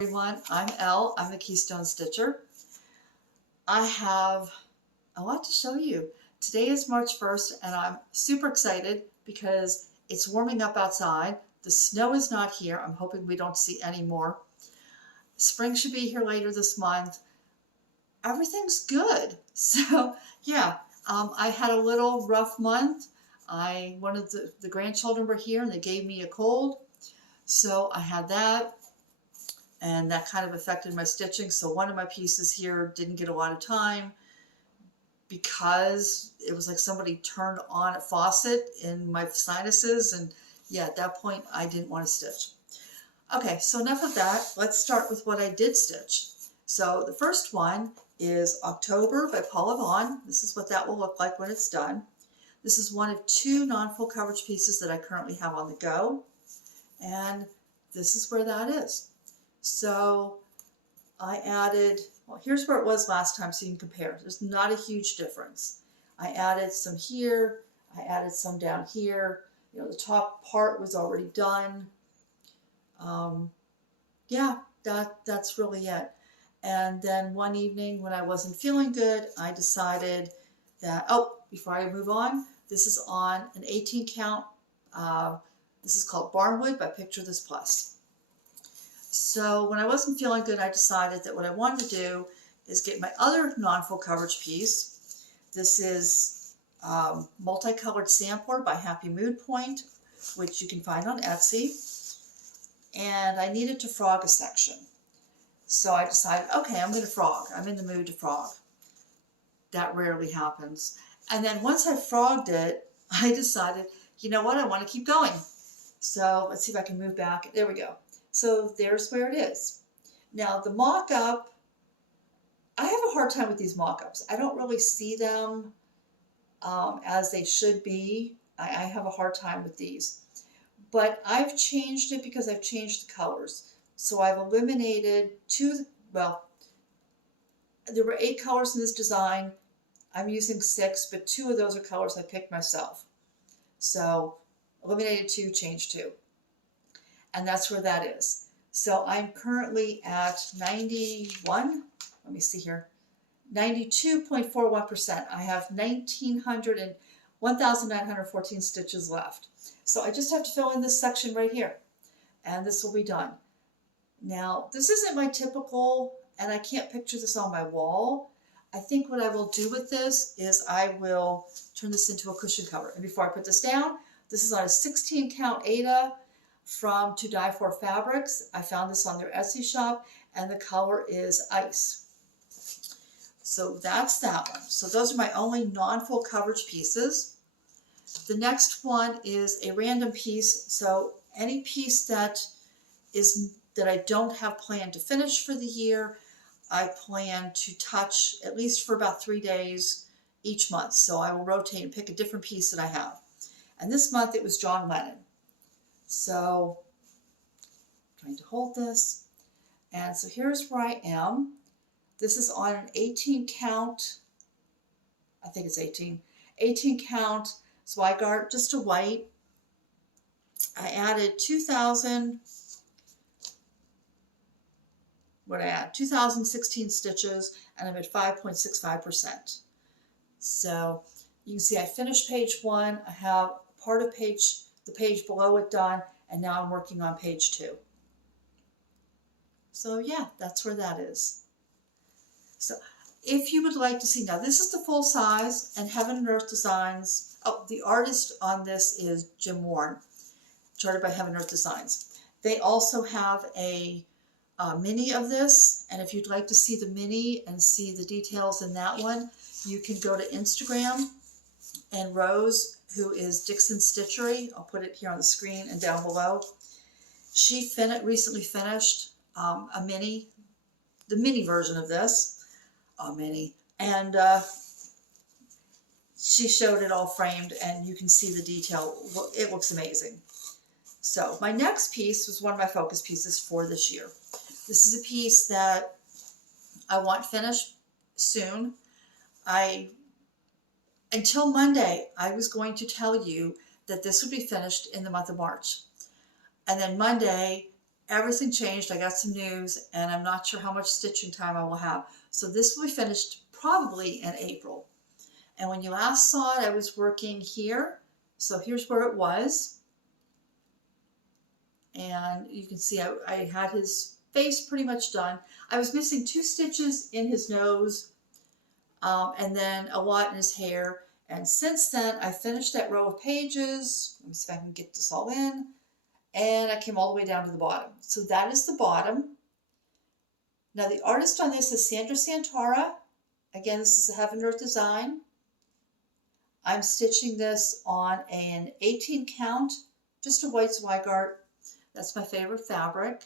Everyone, I'm Elle. I'm the Keystone Stitcher. I have a lot to show you. Today is March 1st and I'm super excited because it's warming up outside. The snow is not here. I'm hoping we don't see any more. Spring should be here later this month. Everything's good. So yeah, I had a little rough month. One of the grandchildren were here and they gave me a cold. So I had that. And that kind of affected my stitching. So one of my pieces here didn't get a lot of time because it was like somebody turned on a faucet in my sinuses. And yeah, at that point, I didn't want to stitch. Okay, so enough of that. Let's start with what I did stitch. So the first one is October by Paula Vaughan. This is what that will look like when it's done. This is one of two non-full coverage pieces that I currently have on the go. And this is where that is. So I added, well, here's where it was last time so you can compare. There's not a huge difference. I added some here. I added some down here. You know, the top part was already done. Yeah, that's really it. And then one evening when I wasn't feeling good, I decided that, oh, before I move on, this is on an 18 count. This is called Barnwood by Picture This Plus. So when I wasn't feeling good, I decided that what I wanted to do is get my other non-full coverage piece. This is Multicolored Sampler by HapppyMoodPoint, which you can find on Etsy. And I needed to frog a section. So I decided, okay, I'm going to frog. I'm in the mood to frog. That rarely happens. And then once I frogged it, I decided, you know what, I want to keep going. So let's see if I can move back. There we go. So there's where it is. Now the mock-up, I have a hard time with these mock-ups. I don't really see them as they should be. I have a hard time with these. But I've changed it because I've changed the colors. So I've eliminated there were 8 colors in this design. I'm using 6, but 2 of those are colors I picked myself. So eliminated 2, changed 2. And that's where that is. So I'm currently at 91, let me see here, 92.41%. I have 1,914 stitches left. So I just have to fill in this section right here, and this will be done. Now, this isn't my typical, and I can't picture this on my wall. I think what I will do with this is I will turn this into a cushion cover. And before I put this down, this is on a 16 count Aida from To Die For Fabrics. I found this on their Etsy shop, and the color is Ice. So that's that one. So those are my only non-full coverage pieces. The next one is a random piece. So any piece that I don't have planned to finish for the year, I plan to touch at least for about 3 days each month. So I will rotate and pick a different piece that I have. And this month it was John Lennon. So I'm trying to hold this. And so here's where I am. This is on an 18 count, I think it's 18 count Zweigart, just a white. I added 2016 stitches, and I'm at 5.65%. So you can see I finished page 1. I have part of the page below it done, and now I'm working on page 2. So yeah, that's where that is. So if you would like to see, now this is the full size, and Heaven and Earth Designs. Oh, the artist on this is Jim Warren, charted by Heaven and Earth Designs. They also have a mini of this, and if you'd like to see the mini and see the details in that one, you can go to Instagram, and Rose, who is Dixon Stitchery, I'll put it here on the screen and down below, she recently finished the mini version of this, and she showed it all framed, and you can see the detail. It looks amazing. So my next piece was one of my focus pieces for this year. This is a piece that I want finished soon. Until Monday, I was going to tell you that this would be finished in the month of March. And then Monday, everything changed. I got some news, and I'm not sure how much stitching time I will have. So this will be finished probably in April. And when you last saw it, I was working here. So here's where it was. And you can see I had his face pretty much done. I was missing 2 stitches in his nose, and then a lot in his hair. And since then, I finished that row of pages. Let me see if I can get this all in. And I came all the way down to the bottom. So that is the bottom. Now the artist on this is Sandra Santara. Again, this is a Heaven Earth design. I'm stitching this on an 18 count, just a white Zweigart. That's my favorite fabric.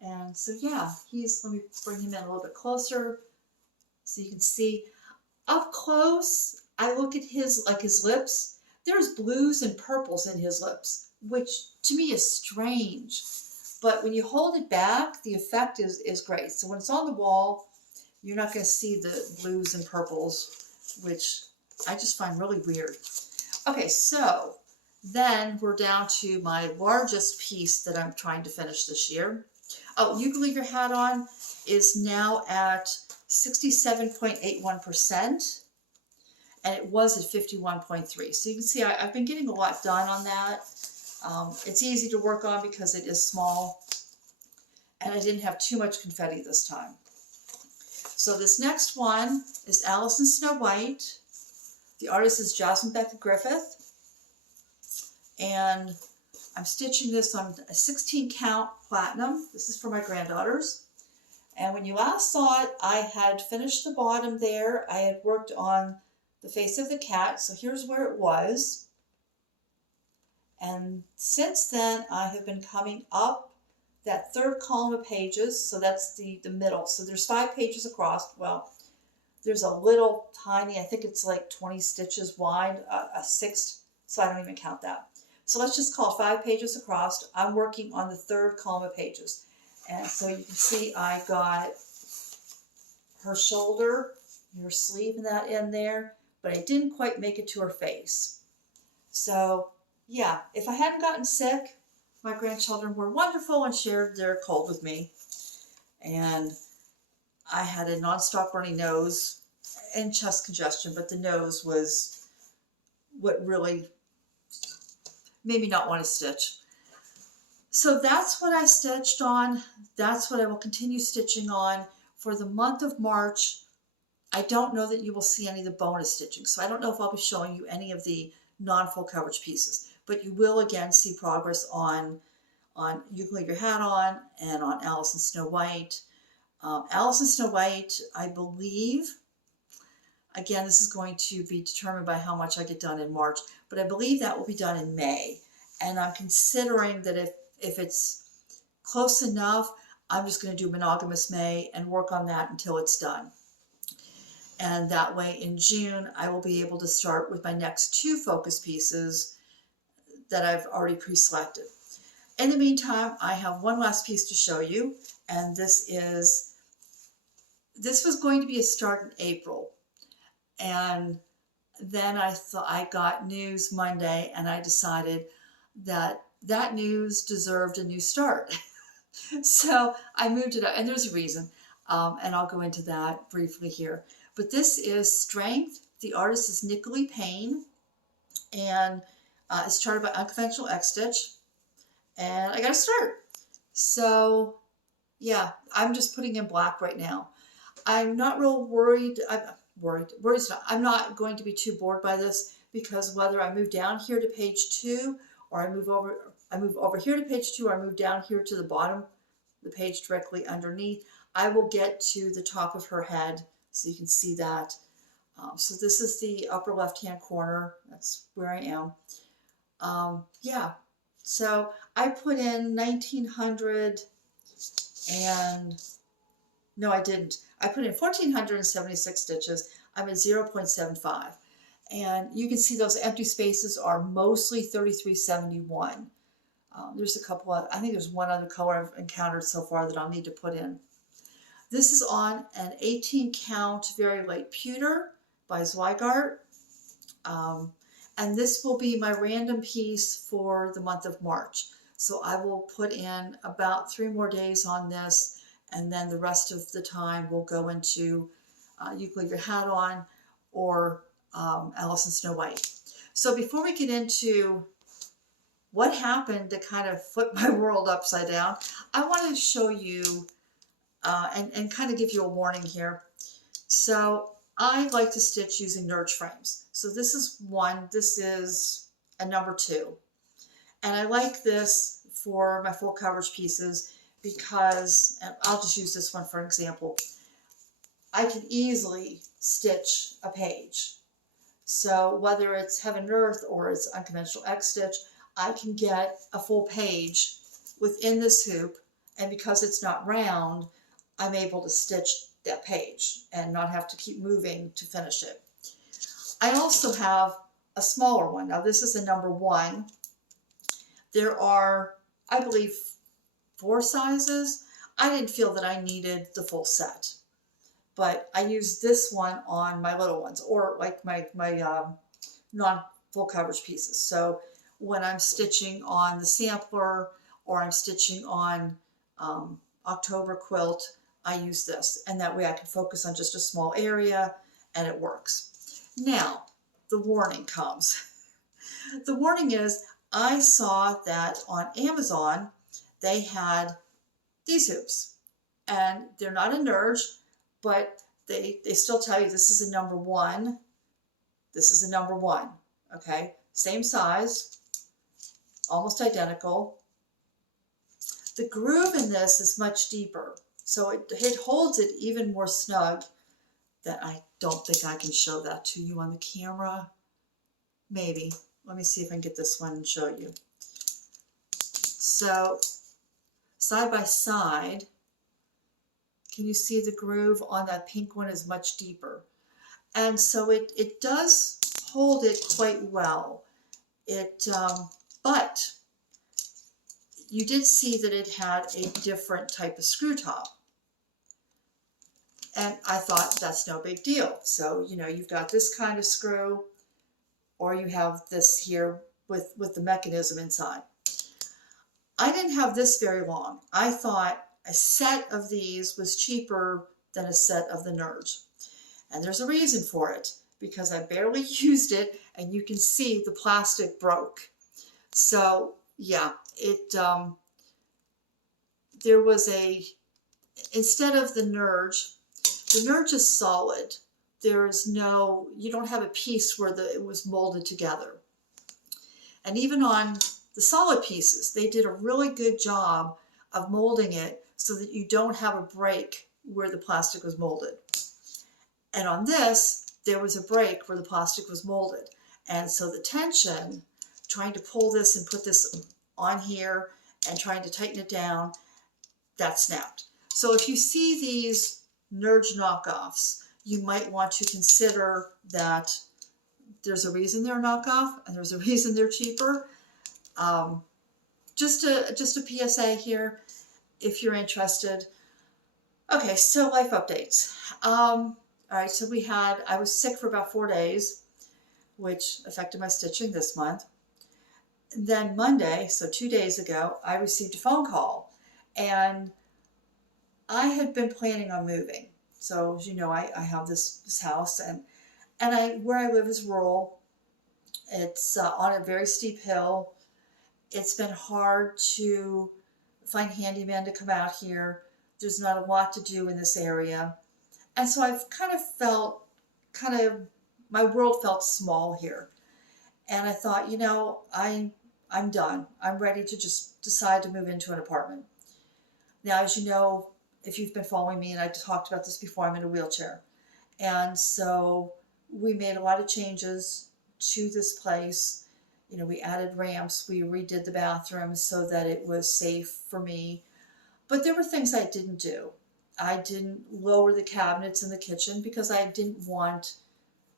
And so yeah, let me bring him in a little bit closer so you can see. Up close, I look at his lips. There's blues and purples in his lips, which to me is strange. But when you hold it back, the effect is great. So when it's on the wall, you're not going to see the blues and purples, which I just find really weird. Okay, so then we're down to my largest piece that I'm trying to finish this year. Oh, You Can Leave Your Hat On is now at 67.81%, and it was at 51.3. So you can see I've been getting a lot done on that. It's easy to work on because it is small, and I didn't have too much confetti this time. So this next one is Alice in Snow White. The artist is Jasmine Beckett Griffith, and I'm stitching this on a 16 count platinum. This is for my granddaughters. And when you last saw it, I had finished the bottom there. I had worked on the face of the cat, so here's where it was. And since then, I have been coming up that 3rd column of pages, so that's the middle. So there's 5 pages across. Well, there's a little tiny, I think it's like 20 stitches wide, a 6th, so I don't even count that. So let's just call 5 pages across. I'm working on the 3rd column of pages. And so you can see I got her shoulder, her sleeve and that in there, but I didn't quite make it to her face. So yeah, if I hadn't gotten sick, my grandchildren were wonderful and shared their cold with me. And I had a nonstop runny nose and chest congestion, but the nose was what really made me not want to stitch. So that's what I stitched on. That's what I will continue stitching on for the month of March. I don't know that you will see any of the bonus stitching, so I don't know if I'll be showing you any of the non-full coverage pieces, but you will again see progress on You Can Leave Your Hat On and on Alice in Snow White. Alice in Snow White, I believe, again, this is going to be determined by how much I get done in March, but I believe that will be done in May. And I'm considering that if it's close enough, I'm just going to do Monogamous May and work on that until it's done. And that way in June, I will be able to start with my next 2 focus pieces that I've already pre-selected. In the meantime, I have one last piece to show you, and this was going to be a start in April. And then I got news Monday, and I decided that news deserved a new start. So I moved it up, and there's a reason, and I'll go into that briefly here. But this is Strength. The artist is Nicolee Payne, and it's charted by UnconventionalXStitch, and I got to start. So yeah, I'm just putting in black right now. I'm not real worried. I'm not going to be too bored by this, because whether I move down here to page 2 or I move over here to page 2 or I move down here to the bottom, the page directly underneath, I will get to the top of her head, so you can see that. So this is the upper left-hand corner. That's where I am. Yeah, so I put in 1900 and, no I didn't. I put in 1476 stitches. I'm at 0.75. And you can see those empty spaces are mostly 3371. There's a couple of, I think there's one other color I've encountered so far that I'll need to put in. This is on an 18 count very light pewter by Zweigart. And this will be my random piece for the month of March. So I will put in about 3 more days on this, and then the rest of the time will go into You Can Leave Your Hat On or Alice in Snow White. So before we get into what happened to kind of flip my world upside down, I want to show you and kind of give you a warning here. So I like to stitch using Nerge frames. So this is one, this is a number 2. And I like this for my full coverage pieces because, and I'll just use this one for an example, I can easily stitch a page. So whether it's Heaven and Earth or it's Unconventional X Stitch, I can get a full page within this hoop, and because it's not round, I'm able to stitch that page and not have to keep moving to finish it. I also have a smaller one. Now this is a number 1. There are, I believe, 4 sizes. I didn't feel that I needed the full set, but I use this one on my little ones, or like my non-full coverage pieces. So when I'm stitching on the sampler or I'm stitching on October quilt, I use this, and that way I can focus on just a small area and it works. Now, the warning comes. The warning is, I saw that on Amazon they had these hoops, and they're not a Nerge, but they still tell you this is a number 1, this is a number 1, okay? Same size, almost identical. The groove in this is much deeper, so it holds it even more snug. That I don't think I can show that to you on the camera. Maybe. Let me see if I can get this one and show you. So side by side, can you see the groove on that pink one is much deeper? And so it does hold it quite well. But you did see that it had a different type of screw top. And I thought that's no big deal. So, you know, you've got this kind of screw, or you have this here with the mechanism inside. I didn't have this very long. I thought a set of these was cheaper than a set of the Nerge. And there's a reason for it, because I barely used it, and you can see the plastic broke. So yeah, there was instead of the Nerge is solid. There is no, you don't have a piece where it was molded together. And even on the solid pieces, they did a really good job of molding it so that you don't have a break where the plastic was molded. And on this, there was a break where the plastic was molded. And so the tension, trying to pull this and put this on here and trying to tighten it down, that snapped. So if you see these Nerge knockoffs, you might want to consider that there's a reason they're a knockoff and there's a reason they're cheaper. Just a PSA here if you're interested. Okay, so life updates. All right, so I was sick for about 4 days, which affected my stitching this month. Then Monday, so 2 days ago, I received a phone call, and I had been planning on moving. So as you know, I have this house, and where I live is rural. It's on a very steep hill. It's been hard to find handyman to come out here. There's not a lot to do in this area. And so I've kind of felt, my world felt small here. And I thought, you know, I'm done. I'm ready to just decide to move into an apartment. Now, as you know, if you've been following me, and I talked about this before, I'm in a wheelchair. And so we made a lot of changes to this place. You know, we added ramps, we redid the bathroom so that it was safe for me. But there were things I didn't do. I didn't lower the cabinets in the kitchen because I didn't want,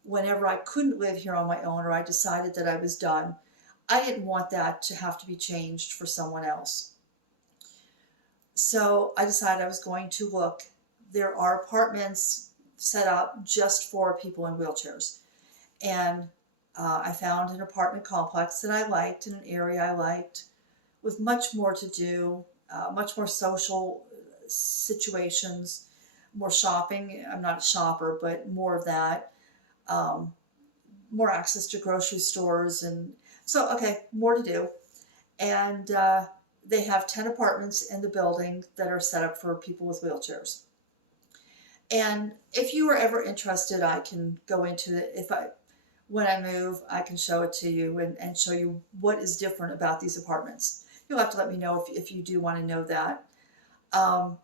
whenever I couldn't live here on my own or I decided that I was done, I didn't want that to have to be changed for someone else. So I decided I was going to look. There are apartments set up just for people in wheelchairs. And I found an apartment complex that I liked in an area I liked with much more to do, much more social situations, more shopping. I'm not a shopper, but more of that. Um, More access to grocery stores. And so, okay, more to do. And they have 10 apartments in the building that are set up for people with wheelchairs. And if you are ever interested, I can go into it. When I move, I can show it to you and show you what is different about these apartments. You'll have to let me know if you do want to know that. Um,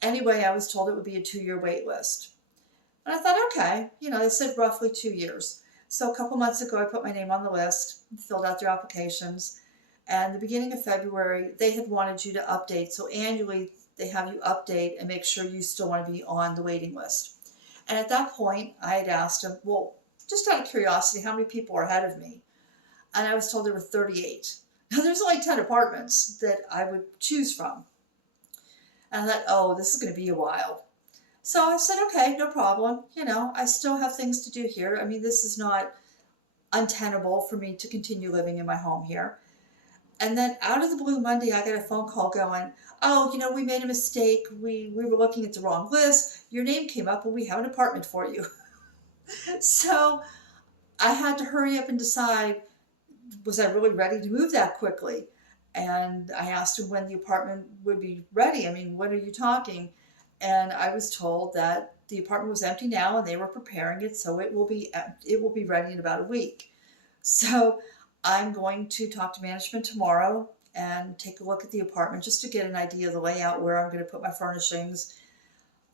anyway, I was told it would be a 2-year wait list. And I thought, okay, they said roughly 2 years. So a couple months ago, I put my name on the list, filled out their applications. And the beginning of February, they had wanted you to update. So annually, they have you update and make sure you still want to be on the waiting list. And at that point, I had asked them, well, just out of curiosity, how many people are ahead of me? And I was told there were 38. Now, there's only 10 apartments that I would choose from. And I thought, oh, this is going to be a while. So I said, okay, no problem. I still have things to do here. I mean, this is not untenable for me to continue living in my home here. And then out of the blue Monday, I got a phone call going, oh, we made a mistake. We were looking at the wrong list. Your name came up and we have an apartment for you. So I had to hurry up and decide, was I really ready to move that quickly? And I asked him when the apartment would be ready. I mean, what are you talking? And I was told that the apartment was empty now and they were preparing it, so it will be ready in about a week. So I'm going to talk to management tomorrow and take a look at the apartment just to get an idea of the layout, where I'm going to put my furnishings.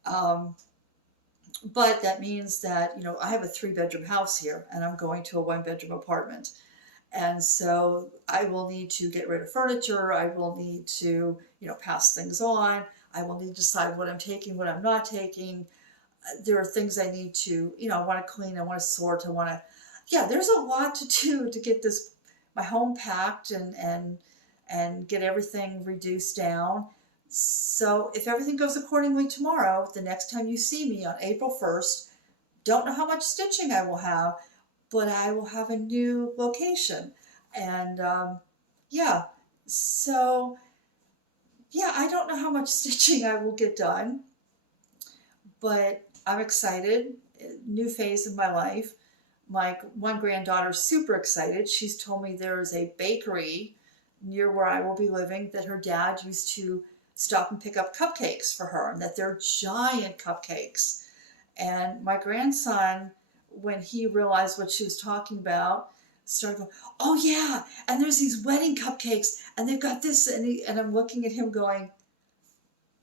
But that means that, I have a 3-bedroom house here and I'm going to a 1-bedroom apartment. And so I will need to get rid of furniture. I will need to, pass things on. I will need to decide what I'm taking, what I'm not taking. There are things I need to, I want to clean, I want to sort, there's a lot to do to get my home packed and get everything reduced down. So if everything goes accordingly tomorrow, the next time you see me on April 1st, don't know how much stitching I will have, but I will have a new location. And so I don't know how much stitching I will get done, but I'm excited. New phase of my life. My one granddaughter's super excited. She's told me there is a bakery near where I will be living that her dad used to stop and pick up cupcakes for her, and that they're giant cupcakes. And my grandson, when he realized what she was talking about, started going, oh yeah, and there's these wedding cupcakes, and they've got this, and I'm looking at him going,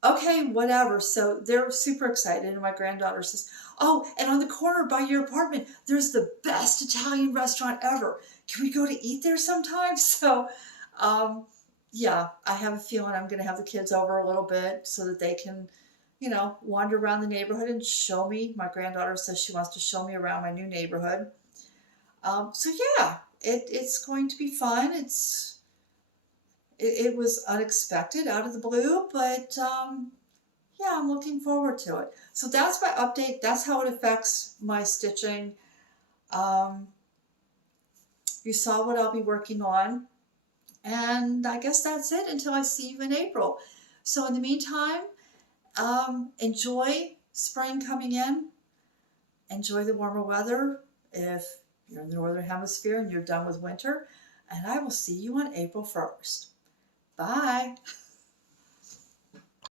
okay, whatever. So they're super excited, and my granddaughter says, oh, and on the corner by your apartment, there's the best Italian restaurant ever. Can we go to eat there sometime? So, I have a feeling I'm going to have the kids over a little bit so that they can, wander around the neighborhood and show me. My granddaughter says she wants to show me around my new neighborhood. It's going to be fun. It was unexpected, out of the blue, but I'm looking forward to it. So that's my update. That's how it affects my stitching. You saw what I'll be working on. And I guess that's it until I see you in April. So in the meantime, enjoy spring coming in. Enjoy the warmer weather if you're in the Northern Hemisphere and you're done with winter. And I will see you on April 1st. Bye.